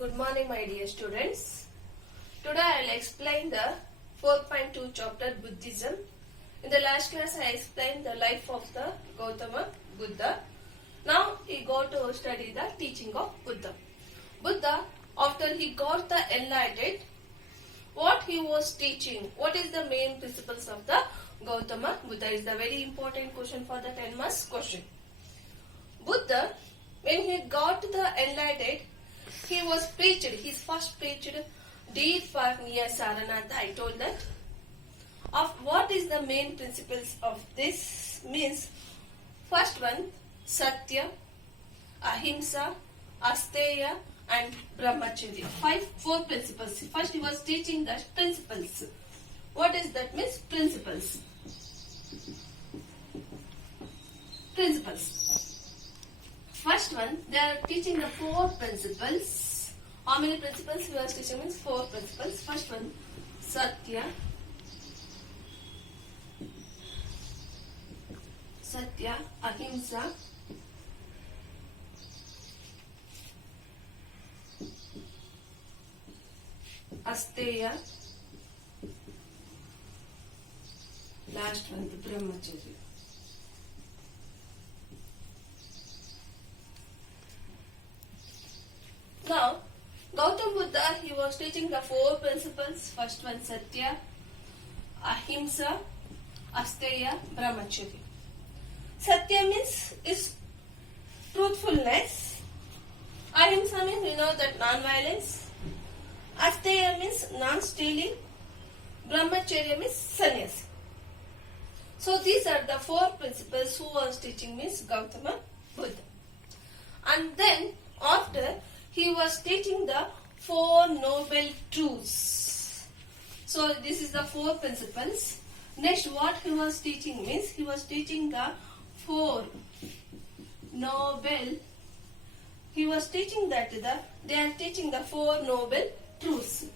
Good morning, my dear students. Today I will explain the 4.2 chapter Buddhism. In the last class I explained the life of the Gautama Buddha. Now we go to study the teaching of Buddha. Buddha, after he got the enlightened, what he was teaching, what is the main principles of the Gautama Buddha is the very important question for the 10 marks question. Buddha, when he got the enlightened, he was preached, his first preached deed for near Saranatha. I told that. Of what is the main principles of this means, first one, Satya, Ahimsa, Asteya and Brahmacharya. Four principles. First he was teaching the principles. What is that means? Principles. First one, they are teaching the four principles. How many principles we are teaching means? Four principles. First one, Satya. Satya, Ahimsa, Asteya, last one, the Brahmacharya. Now, Gautama Buddha, he was teaching the four principles. First one, Satya, Ahimsa, Asteya, Brahmacharya. Satya means is truthfulness. Ahimsa means we know that non-violence. Asteya means non-stealing. Brahmacharya means sannyas. So these are the four principles who was teaching means Gautama Buddha. And then after he was teaching the four noble truths. So this is the four principles. Next what he was teaching means he was teaching the four noble. He was teaching that they are teaching the four noble truths.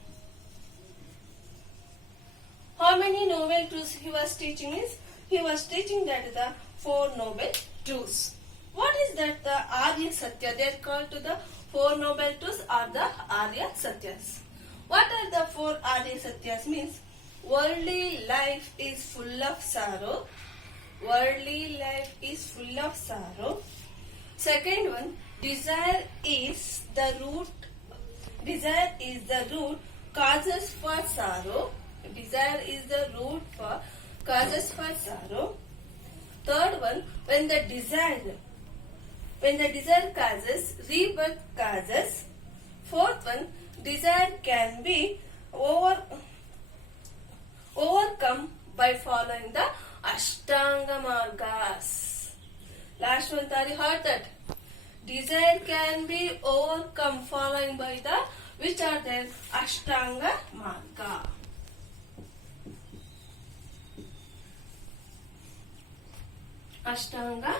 How many noble truths he was teaching is? He was teaching that the four noble truths. What is that the Arya Satya? They are called to the four noble truths or the Arya Satyas. What are the four Arya Satyas means? Worldly life is full of sorrow. Worldly life is full of sorrow. Second one, desire is the root. Desire is the root causes for sorrow. Desire is the root for causes for sorrow. Third one, when the desire causes, rebirth causes. Fourth one, desire can be overcome by following the Ashtanga Margas. Last one, Tari heard that. Desire can be overcome following by the, which are there? Ashtanga Marga. Ashtanga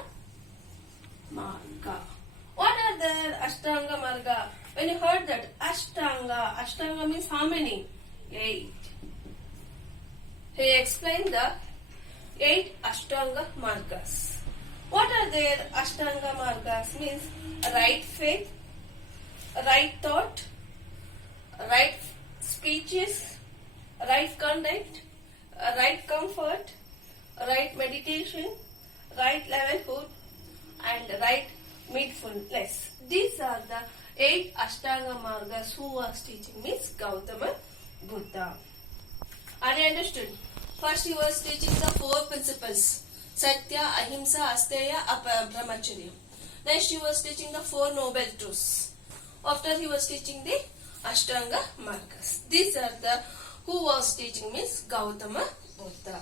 Marga. What are the Ashtanga Marga? When you heard that Ashtanga means how many? 8. He explained the 8 Ashtanga Margas. What are their Ashtanga Margas means? Right faith, right thought, right speeches, right conduct, right comfort, right meditation, right livelihood, and right mindfulness. These are the 8 Ashtanga Margas who was teaching means Gautama Buddha. Are you understood? First he was teaching the four principles. Satya, Ahimsa, Asteya, Brahmacharya. Next he was teaching the four noble truths. After he was teaching the Ashtanga Margas. These are the who was teaching means Gautama Buddha.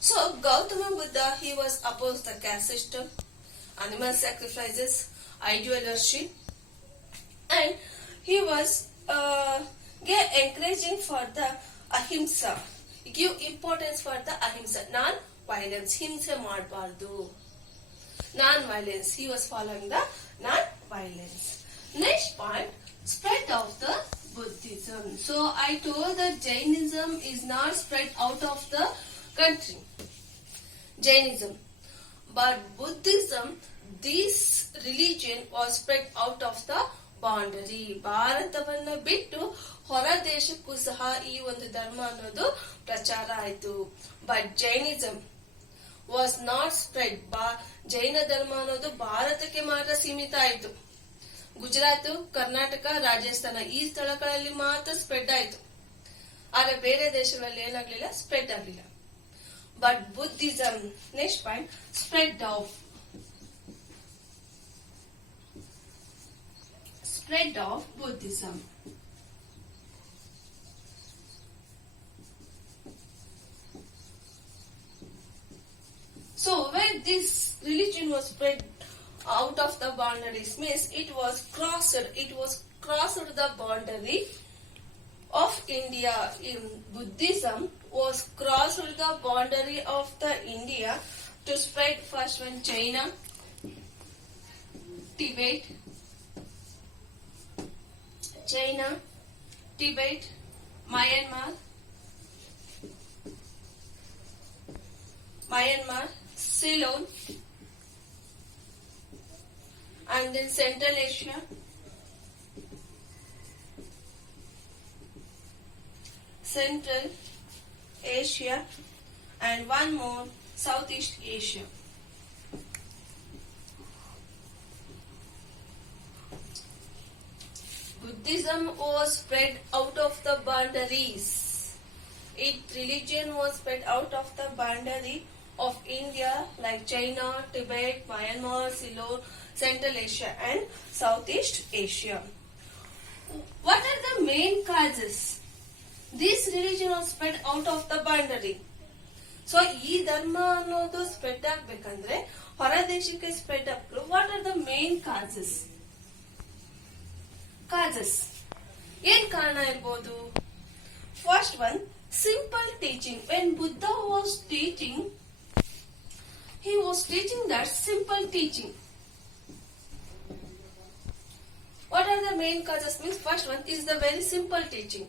So Gautama Buddha, he was opposed the caste system, animal sacrifices, idol worship, and he was encouraging for the Ahimsa. Give importance for the Ahimsa, non-violence. Himsa madbardu. Non-violence. He was following the non-violence. Next point, spread of the Buddhism. So I told that Jainism is not spread out of the country. Jainism. But Buddhism, this religion was spread out of the ಬಾಂಡರಿ. ಭಾರತವನ್ನ ಬಿಟ್ಟು ಹೊರ ದೇಶಕ್ಕೂ ಸಹ ಈ ಒಂದು ಧರ್ಮ ಅನ್ನೋದು ಪ್ರಚಾರ ಆಯ್ತು. But Jainism was not spread. ಜೈನ ಧರ್ಮ ಅನ್ನೋದು ಭಾರತಕ್ಕೆ ಮಾತ್ರ ಸೀಮಿತ ಆಯ್ತು. ಗುಜರಾತ್, ಕರ್ನಾಟಕ, ರಾಜಸ್ಥಾನ ಈ ಸ್ಥಳಗಳಲ್ಲಿ ಮಾತ್ರ ಸ್ಪ್ರೆಡ್ ಆಯ್ತು. ಆದ್ರೆ ಬೇರೆ ದೇಶಗಳಲ್ಲಿ ಏನಾಗ್ಲಿಲ್ಲ, ಸ್ಪ್ರೆಡ್ ಆಗ್ಲಿಲ್ಲ. But Buddhism, next point, spread of Buddhism. So when this religion was spread out of the boundaries, means it was crossed the boundary of India. In Buddhism was crossed the boundary of the India to spread first when China, Tibet, Myanmar, Ceylon, and then Central Asia, and one more, Southeast Asia. Buddhism was spread out of the boundaries. Religion was spread out of the boundary of India, like China, Tibet, Myanmar, Ceylon, Central Asia, and Southeast Asia. What are the main causes? This religion was spread out of the boundary. So, ಈ ಧರ್ಮ ಅನ್ನೋದು spread ಆಗ್ಬೇಕಂದ್ರೆ ಹೊರ ದೇಶಕ್ಕೆ spread ಆಗ್ಲು what are the main causes? ಏನ್ ಕಾರಣ ಇರ್ಬೋದು? First one, simple teaching. When Buddha was teaching, he was teaching that simple teaching. What are the main causes? Means first one is the very simple teaching.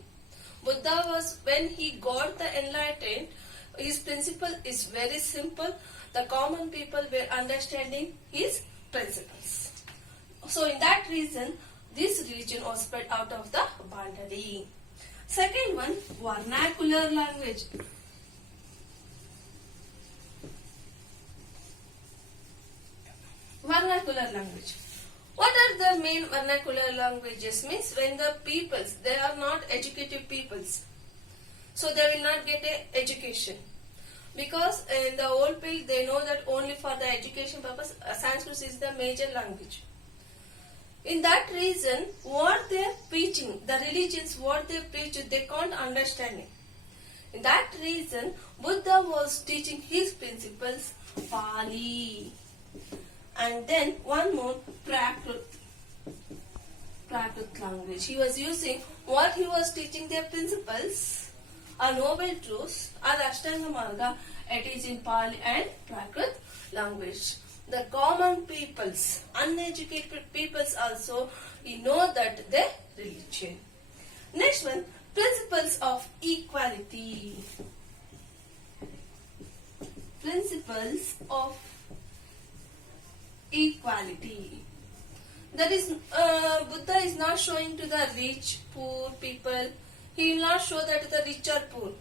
Buddha was, when he got the enlightened, his principle is very simple. The common people were understanding his principles. So in that reason, this religion was spread out of the boundary. Second one, vernacular language. What are the main vernacular languages? Means when the peoples, they are not educated peoples, so they will not get a education. Because in the old people, they know that only for the education purpose, Sanskrit is the major language. In that reason, what they are preaching, the religions, what they preach, they can't understand it. In that reason, Buddha was teaching his principles, Pali. And then one more, Prakrit language. He was using what he was teaching, their principles, are noble truths, are Ashtanga Marga, it is in Pali and Prakrit language. The common peoples, uneducated peoples also, you know that their religion. Next one, principles of equality. That is, Buddha is not showing to the rich, poor people. He will not show that to the rich or poor.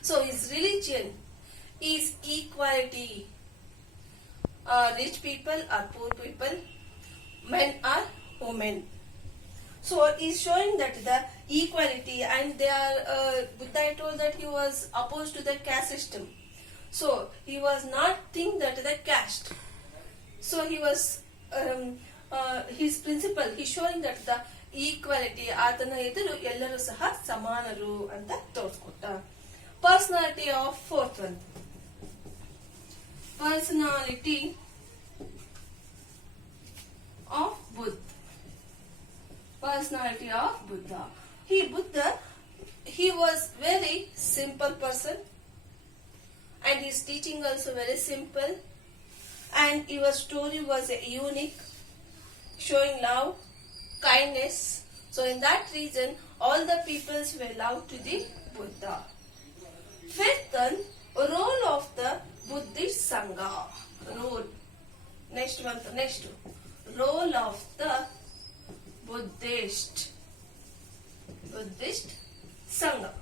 So his religion is equality. Rich people or poor people, men or women. So he is showing that the equality, and they are, Buddha told that he was opposed to the caste system. So he was not think that the caste. So he was, his principle, he showing that the equality, adana edaru ellaru saha samanaru anta ತೋರಿಸ್ಕೊಟ್ಟ. Personality of fourth one. Personality of Buddha. He was very simple person, and his teaching also very simple, and your story was unique, showing love, kindness. So in that reason, all the peoples were loved to the Buddha. Fifth one, role of the Buddhist Sangha. Role of the Buddhist Sangha.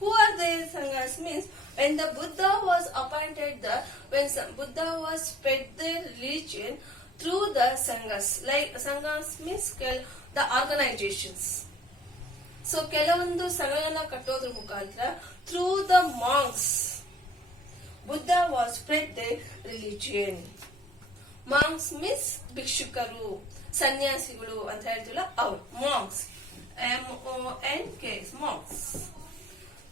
Who are the Sanghas? Means when the Buddha was appointed, when Buddha was spread their religion through the Sanghas. Like Sanghas means the organizations. So ಕೆಲವೊಂದು ಸಂಘಗಳನ್ನ ಕಟ್ಟೋದ್ರ ಮುಖಾಂತರ through the monks, Buddha was spread their religion. Monks means ಭಿಕ್ಷುಕರು, ಸನ್ಯಾಸಿಗಳು ಅಂತ ಹೇಳ್ತೀವಲ್ಲ ಅವ್ರು. Monks, M-O-N-K, monks.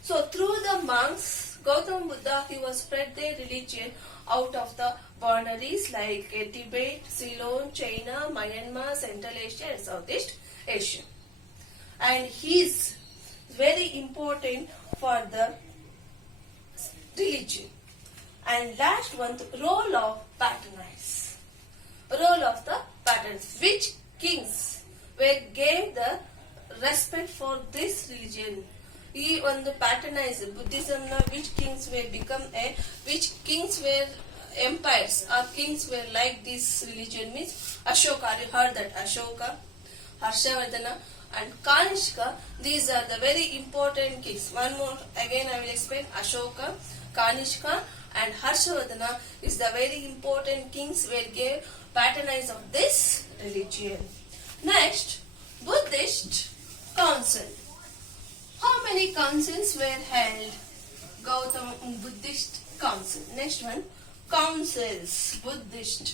So through the monks, Gautama Buddha, he was spread their religion out of the boundaries like Tibet, Ceylon, China, Myanmar, Central Asia and Southeast Asia. And he is very important for the religion. And last one, role of patronage. Role of the patterns. Which kings were gave the respect for this religion? ಈ ಒಂದು patronize Buddhism ನ which kings were become which kings were empires or kings were like this religion means Ashoka. You heard that Ashoka, Harshavardhana and Kanishka. These are the very important kings. One more again I will explain. Ashoka, Kanishka and Harshavardhana is the very important kings were gave patronage of this religion. Next, Buddhist council. How many councils were held? Gautama Buddhist council. Next one, councils. Buddhist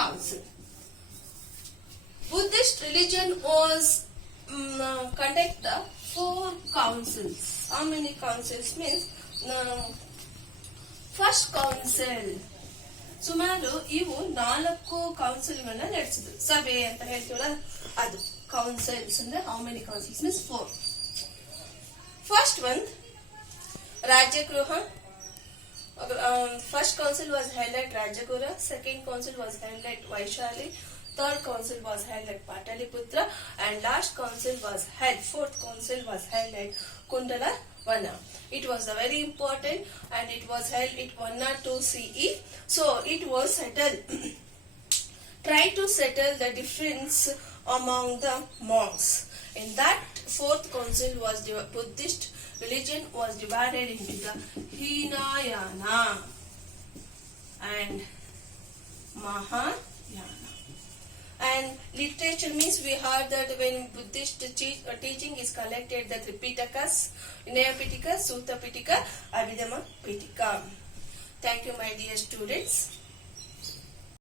council. Buddhist religion was conduct the 4 councils. How many councils means? First council. ಸುಮಾರು ಇವು 4 ಕೌನ್ಸಿಲ್ಗಳನ್ನ ನಡೆಸಿದ್ರು. ಸಭೆ ಅಂತ ಹೇಳ್ತೀವಲ್ಲ ಅದು councils ಅಂದ್ರೆ how many councils means 4. First one Rajgriha. First council was held at Rajagura, second council was held at Vaishali, third council was held at Pataliputra and last council was held, fourth council was held at Kundalavana. It was very important and it was held at 102 CE. So it was settled, try to settle the difference among the monks. In that fourth council was the Buddhist religion was divided into the Hinayana and Mahayana. And literature means we heard that when Buddhist teaching is collected, the Tripitakas, Vinaya Pitaka, Sutta Pitaka, Abhidhamma Pitaka. Thank you, my dear students.